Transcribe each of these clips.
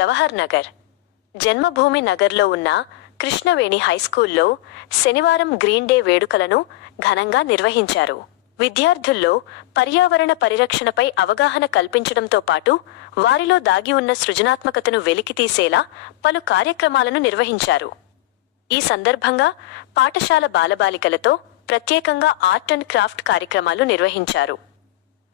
జవహర్ నగర్, జన్మభూమి నగర్లో ఉన్న కృష్ణవేణి హైస్కూల్లో శనివారం గ్రీన్ డే వేడుకలను ఘనంగా నిర్వహించారు. విద్యార్థుల్లో పర్యావరణ పరిరక్షణపై అవగాహన కల్పించడంతో పాటు వారిలో దాగి ఉన్న సృజనాత్మకతను వెలికితీసేలా పలు కార్యక్రమాలను నిర్వహించారు. ఈ సందర్భంగా పాఠశాల బాలబాలికలతో ప్రత్యేకంగా ఆర్ట్ అండ్ క్రాఫ్ట్ కార్యక్రమాలు నిర్వహించారు.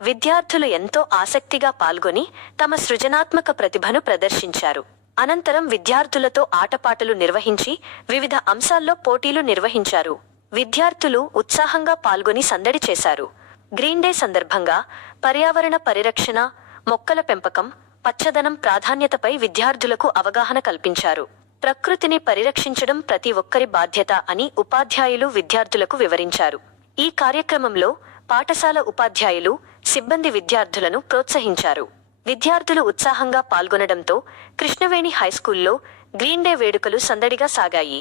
విద్యార్థులు ఎంతో ఆసక్తిగా పాల్గొని తమ సృజనాత్మక ప్రతిభను ప్రదర్శించారు. అనంతరం విద్యార్థులతో ఆటపాటలు నిర్వహించి వివిధ అంశాల్లో పోటీలు నిర్వహించారు. విద్యార్థులు ఉత్సాహంగా పాల్గొని సందడి చేశారు. గ్రీన్ డే సందర్భంగా పర్యావరణ పరిరక్షణ, మొక్కల పెంపకం, పచ్చదనం ప్రాధాన్యతపై విద్యార్థులకు అవగాహన కల్పించారు. ప్రకృతిని పరిరక్షించడం ప్రతి ఒక్కరి బాధ్యత అని ఉపాధ్యాయులు విద్యార్థులకు వివరించారు. ఈ కార్యక్రమంలో పాఠశాల ఉపాధ్యాయులు, సిబ్బంది విద్యార్థులను ప్రోత్సహించారు. విద్యార్థులు ఉత్సాహంగా పాల్గొనడంతో కృష్ణవేణి హైస్కూల్లో గ్రీన్ డే వేడుకలు సందడిగా సాగాయి.